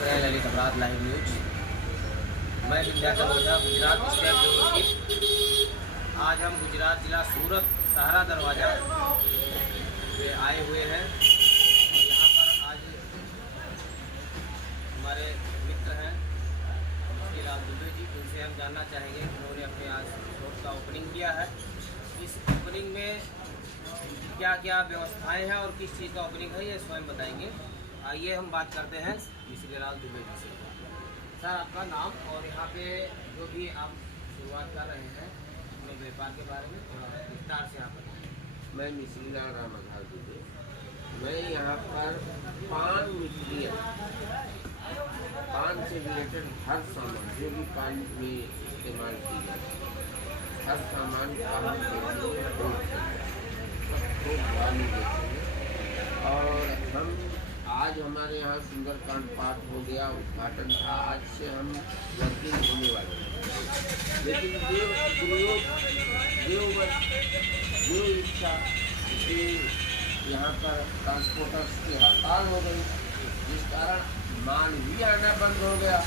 ललित अपराध live news. मैं विद्याकर ओझा, Gujarat state bureau chief. आज हम गुजरात जिला सूरत सहारा दरवाजा पे आए हुए हैं और यहाँ पर आज हमारे मित्र हैं लाल दुबे जी, उनसे हम जानना चाहेंगे उन्होंने अपने आज शॉप का ओपनिंग किया है। इस ओपनिंग में क्या क्या व्यवस्थाएं हैं और किस चीज़ का ओपनिंग है ये स्वयं बताएंगे। आइए हम बात करते हैं मिस्टर लाल दुबे जी से। सर, आपका नाम और यहाँ पे जो भी आप शुरुआत कर रहे हैं अपने व्यापार के बारे में थोड़ा विस्तार से आप बताएं। मैं मिश्री लाल राम आधार दुबे। मैं यहाँ पर पान मिश्रियाँ, पान से रिलेटेड हर सामान जो भी पान में इस्तेमाल की जाती है, हर सामान का हम और हम आज हमारे यहाँ सुंदरकांड पाठ हो गया, उद्घाटन था। आज से हम वर्किंग होने वाले हैं, लेकिन जो इच्छा कि यहाँ पर ट्रांसपोर्टर्स की हड़ताल हो गई, जिस कारण माल भी आना बंद हो गया।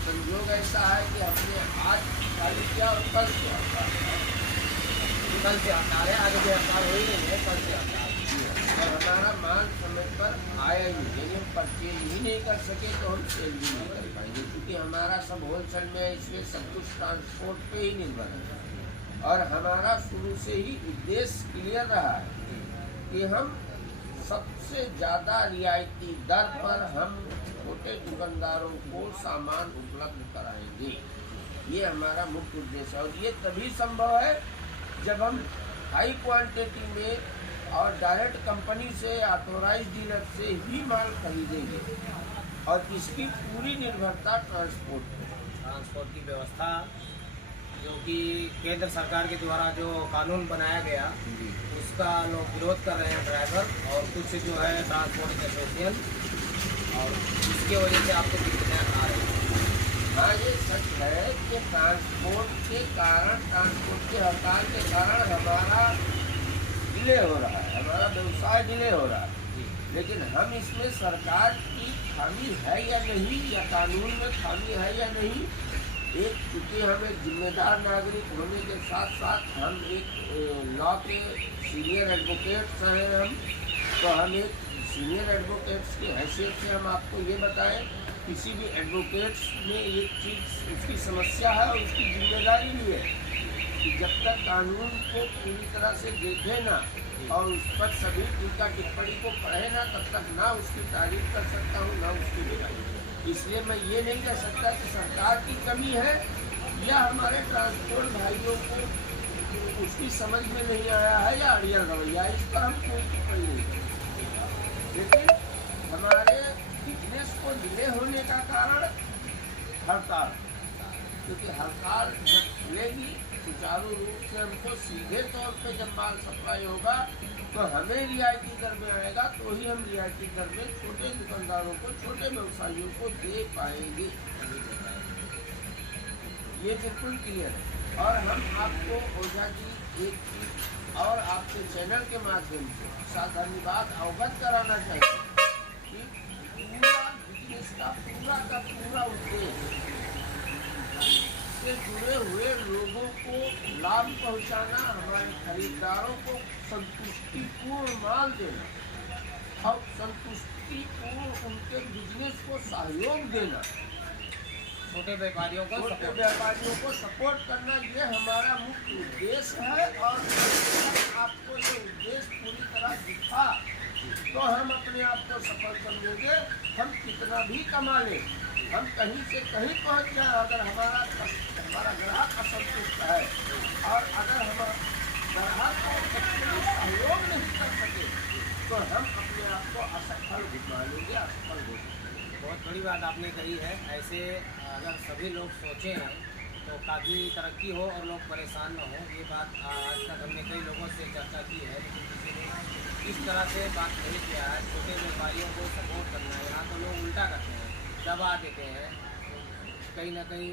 संयोग ऐसा है कि हमने आज खाली किया और कल से हड़ताल है, आगे भी हड़ताल हो ही नहीं है, कल से हड़ताल और हमारा माल समय पर आया ही नहीं, यानी हम परचेज ही नहीं कर सके तो हम सेल भी नहीं कर पाएंगे, क्योंकि हमारा सब होलसेल में है, इसलिए सब कुछ ट्रांसपोर्ट पे ही निर्भर है। और हमारा शुरू से ही उद्देश्य क्लियर रहा है कि हम सबसे ज़्यादा रियायती दर पर हम छोटे दुकानदारों को सामान उपलब्ध कराएंगे। ये हमारा मुख्य उद्देश्य है और ये तभी संभव है जब हम हाई क्वांटिटी में और डायरेक्ट कंपनी से, ऑथोराइज डीलर से ही माल खरीदेंगे और इसकी पूरी निर्भरता ट्रांसपोर्ट की व्यवस्था जो कि केंद्र सरकार के द्वारा जो कानून बनाया गया उसका लोग विरोध कर रहे हैं, ड्राइवर और कुछ जो है ट्रांसपोर्ट एसोसिएशन, और इसके वजह से आपको दिक्कतें आ रही हैं। हाँ, ये सच है कि ट्रांसपोर्ट के कारण, ट्रांसपोर्ट के हड़ताल के कारण हमारा डिले हो रहा है, हमारा व्यवसाय डिले हो रहा है। लेकिन हम इसमें सरकार की खामी है या नहीं, या कानून में खामी है या नहीं, क्योंकि हम एक जिम्मेदार नागरिक होने के साथ साथ हम एक लॉ के सीनियर एडवोकेट्स हैं। हम तो हम एक सीनियर एडवोकेट्स की हैसियत से हम आपको ये बताएं, किसी भी एडवोकेट्स में एक चीज़ उसकी समस्या है और उसकी जिम्मेदारी भी है कि जब तक कानून को पूरी तरह से देखे ना और उस पर सभी टीका टिप्पणी को पढ़े ना, तब तक ना उसकी तारीफ कर सकता हूँ ना उसकी बुराई। इसलिए मैं ये नहीं कह सकता कि सरकार की कमी है या हमारे ट्रांसपोर्ट भाइयों को उसकी समझ में नहीं आया है या अड़ियल रवैया, इस पर हम कोई टिप्पणी नहीं करेंगे। लेकिन हमारे बिजनेस को डिले होने का कारण हड़ताल, क्योंकि हड़ताल जब खुलेगी सुचारू रूप से हमको सीधे तौर पे जब माल सप्लाई होगा तो हमें रियायती दर में आएगा, तो ही हम रियायती दर में छोटे दुकानदारों को, छोटे व्यवसायियों को दे पाएंगे। ये बिल्कुल क्लियर है। और हम आपको ओझा जी एक चीज और आपके चैनल के माध्यम से धन्यवाद अवगत कराना चाहिए कि पूरा बिजनेस का पूरा उद्देश्य से जुड़े हुए लोगों को लाभ पहुंचाना, हमारे खरीदारों को संतुष्टिपूर्ण माल देना और संतुष्टिपूर्ण उनके बिजनेस को सहयोग देना, छोटे व्यापारियों को सपोर्ट करना, ये हमारा मुख्य उद्देश्य है। और आपको ये उद्देश्य पूरी तरह दिखा तो हम अपने आप को सफल समझेंगे। हम कितना भी कमा लें, हम कहीं से कहीं पहुंच जाए, अगर हमारा ग्राहक असंतुष्ट है और अगर हम ग्राहक को सहयोग नहीं कर सके तो हम अपने आप को असफल मानेंगे, असफल हो सकते। बहुत बड़ी बात आपने कही है। ऐसे अगर सभी लोग सोचें तो काफ़ी तरक्की हो और लोग परेशान न हो। ये बात आज तक हमने कई लोगों से चर्चा की है, लेकिन किसी ने इस तरह से बात नहीं किया है। छोटे व्यापारियों को सपोर्ट करना है, यहाँ तो लोग उल्टा करते हैं, दबा देते हैं, कहीं ना कहीं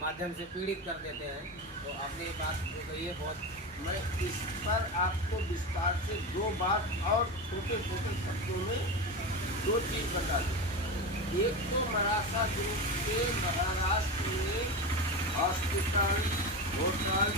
माध्यम से पीड़ित कर देते हैं। तो आपने ये बात जो कही है बहुत, मैं इस पर आपको विस्तार से दो बात और छोटे छोटे शब्दों में दो चीज़ बता दूँ। एक तो मराठा ग्रुप के महाराष्ट्र में हॉस्पिटल, होटल,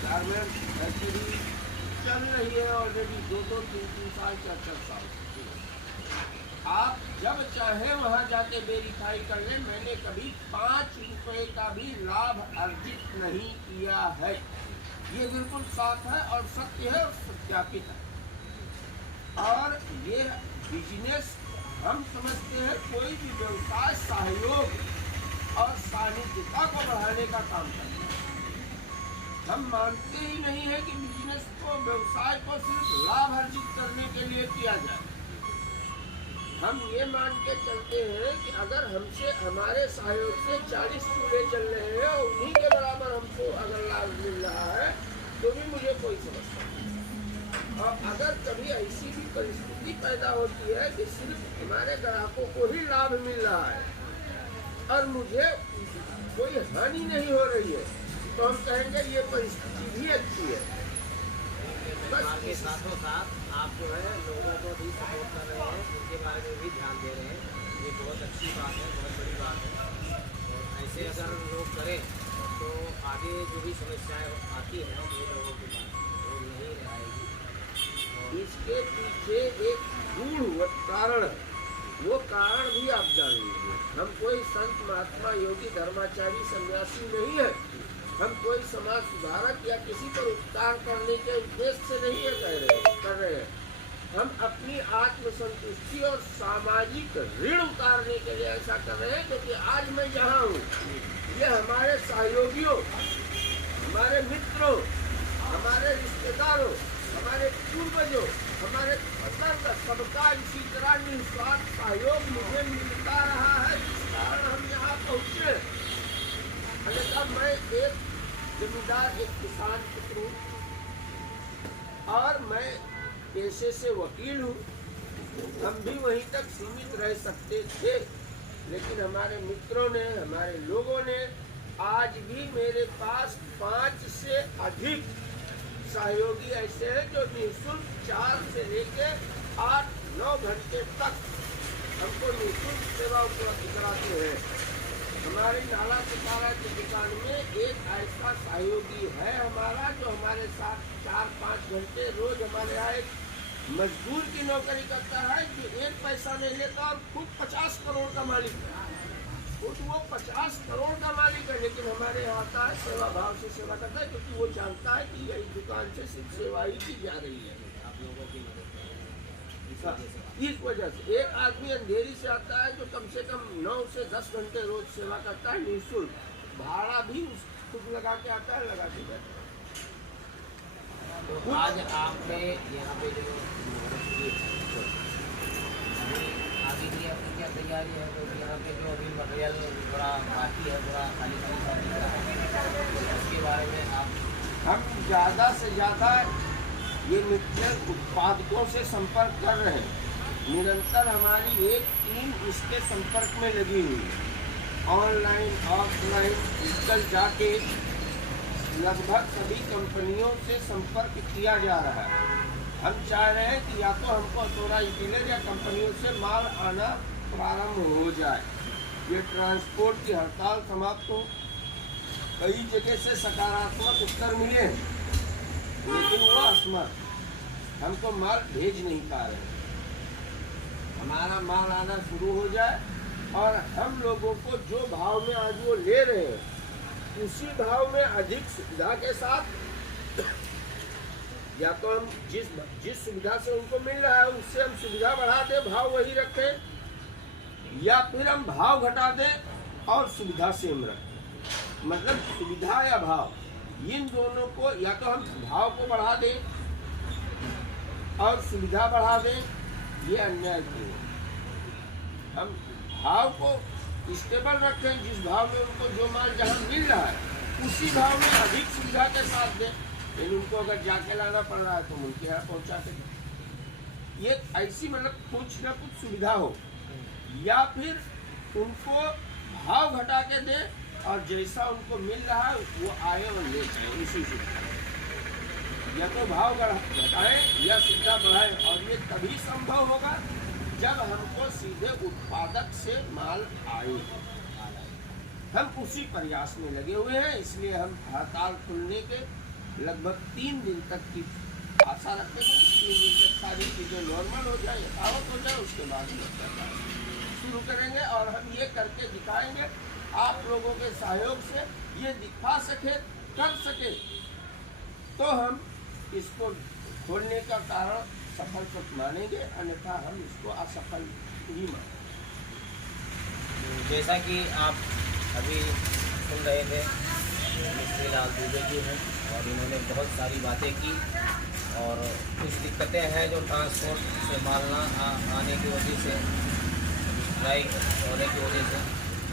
गारमेंट फैक्ट्री चल रही है ऑलरेडी 2-2, 3-3 साल, 4-4 साल। आप जब चाहे वहाँ जाके वेरीफाई कर लें, मैंने कभी 5 रुपए का भी लाभ अर्जित नहीं किया है। ये बिल्कुल साफ है और सत्य है और सत्यापित है। और ये बिजनेस हम समझते हैं कोई भी व्यवसाय सहयोग और सानिध्यता को बढ़ाने का काम करता है। हम मानते ही नहीं है कि बिजनेस को, व्यवसाय को सिर्फ लाभ अर्जित करने के लिए किया जाए। हम ये मान के चलते हैं कि अगर हमसे, हमारे सहयोग से 40 चूल्हे चल रहे हैं और उन्हीं के बराबर हमको अगर लाभ मिल रहा है तो भी मुझे कोई समस्या नहीं। और अगर कभी ऐसी भी परिस्थिति पैदा होती है कि सिर्फ हमारे ग्राहकों को ही लाभ मिल रहा है और मुझे कोई हानि नहीं हो रही है, तो हम कहेंगे ये परिस्थिति भी अच्छी है। बस के साथों साथ आप जो है लोगों को भी सपोर्ट कर रहे हैं, उनके बारे में भी ध्यान दे रहे हैं। ये बहुत अच्छी बात है, बहुत बड़ी बात है। और ऐसे अगर लोग करें तो आगे जो भी समस्याएं आती हैं ये लोगों के पास वो नहीं रहेगी। इसके पीछे एक गूढ़ कारण है, वो कारण भी आप जान लीजिए। हम कोई संत, महात्मा, योगी, धर्माचारी, सन्यासी नहीं है। हम कोई समाज सुधारक या किसी पर उपकार करने के उद्देश्य से नहीं कर रहे हैं। हम अपनी आत्मसंतुष्टि और सामाजिक ऋण उतारने के लिए ऐसा कर रहे हैं, क्योंकि आज मैं यहाँ हूँ, ये हमारे सहयोगियों, हमारे मित्रों, हमारे रिश्तेदारों, हमारे पूर्वजों, हमारे मतलब सबका इसी तरह निस्वार्थ सहयोग मुझे मिलता रहा है, जिस कारण हम यहाँ पहुँचे। अन्यथा मैं एक जमींदार, एक किसान पुत्र हूँ और मैं पेशे से वकील हूँ। हम भी वहीं तक सीमित रह सकते थे, लेकिन हमारे मित्रों ने, हमारे लोगों ने आज भी मेरे पास 5 से अधिक सहयोगी ऐसे हैं जो निःशुल्क 4 से लेकर 8-9 घंटे तक हमको निःशुल्क सेवा उपलब्ध कराते हैं। हमारी नाला सुपारा की दुकान में एक ऐसा सहयोगी है हमारा, जो हमारे साथ 4-5 घंटे रोज हमारे यहाँ एक मजदूर की नौकरी करता है, जो 1 पैसा नहीं लेता और खुद 50 करोड़ का मालिक है। खुद वो 50 करोड़ का मालिक है, लेकिन हमारे यहाँ आता है, सेवा भाव से सेवा करता है, क्योंकि वो जानता है कि यही दुकान से सिर्फ सेवा ही की जा रही है। आप लोगों की मदद इस वजह से एक आदमी अंधेरी से आता है जो कम से कम 9 से 10 घंटे रोज सेवा करता है निःशुल्क। भाड़ा भी खुद लगा के आता है, लगा के जाता है। तो आज आपने यहाँ पे जो आगे की आपकी क्या तैयारी है? तो यहाँ पे जो अभी मटेरियल थोड़ा बाकी है, थोड़ा खाली सा दिख रहा है, उसके बारे में आप? हम ज़्यादा से ज़्यादा ये मटेरियल उत्पादकों से संपर्क कर रहे हैं। निरंतर हमारी एक टीम इसके संपर्क में लगी हुई है। ऑनलाइन, ऑफलाइन, डिजिटल जाके लगभग सभी कंपनियों से संपर्क किया जा रहा है। हम चाह रहे हैं कि या तो हमको ऑथोराइज डीलर या कंपनियों से माल आना प्रारंभ हो जाए, ये ट्रांसपोर्ट की हड़ताल समाप्त हो। कई जगह से सकारात्मक उत्तर मिले, लेकिन वो असमर्थ, हमको माल भेज नहीं पा रहे। हमारा माल आना शुरू हो जाए और हम लोगों को जो भाव में आज वो ले रहे हैं, उसी भाव में अधिक सुविधा के साथ, या तो हम जिस सुविधा से उनको मिल रहा है उससे हम सुविधा बढ़ा दें, भाव वही रखें, या फिर हम भाव घटा दें और सुविधा सेम रखें। मतलब सुविधा या भाव, इन दोनों को, या तो हम भाव को बढ़ा दें और सुविधा बढ़ा दें, ये अन्याय क्यों? हम भाव को स्टेबल रखें, जिस भाव में उनको जो माल जहाँ मिल रहा है उसी भाव में अधिक सुविधा के साथ दें। लेकिन उनको अगर जाके लाना पड़ रहा है तो उनके यहाँ पहुँचा के दें। ये ऐसी मतलब कुछ ना कुछ सुविधा हो, या फिर उनको भाव घटा के दें और जैसा उनको मिल रहा है वो आए और ले जाए इसी से। या तो भाव घटाएं या सुविधा बढ़ाएं, और ये तभी संभव होगा जब हमको सीधे उत्पादक से माल आए। हम उसी प्रयास में लगे हुए हैं, इसलिए हम हड़ताल खुलने के लगभग 3 दिन तक की आशा रखते हैं। 3 दिन तक सारी चीज़ें नॉर्मल हो जाए, यथावत हो जाए, उसके बाद हम शुरू करेंगे और हम ये करके दिखाएंगे। आप लोगों के सहयोग से ये दिखा सके, कर सके, तो हम इसको खोलने का कारण सफल तो मानेंगे, अन्यथा हम इसको असफल ही मानेंगे। जैसा कि आप अभी सुन रहे थे, मिस्त्री लाल दुबे जी हैं और इन्होंने बहुत सारी बातें की और कुछ दिक्कतें हैं जो ट्रांसपोर्ट से माल ना आने की वजह से, स्ट्राइक होने की वजह से,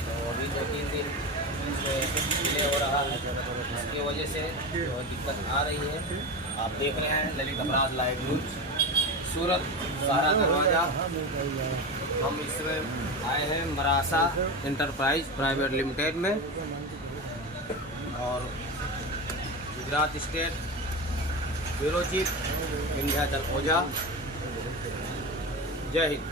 तो अभी 2-3 दिन से डिले हो रहा है, इसकी वजह से जो दिक्कत आ रही है। आप देख रहे हैं ललित अपराध लाइव न्यूज, सूरत सहारा दरवाज़ा। हम इसमें आए हैं मरासा इंटरप्राइज प्राइवेट लिमिटेड में और Gujarat state bureau chief Vindhyachal Ojha. जय हिंद।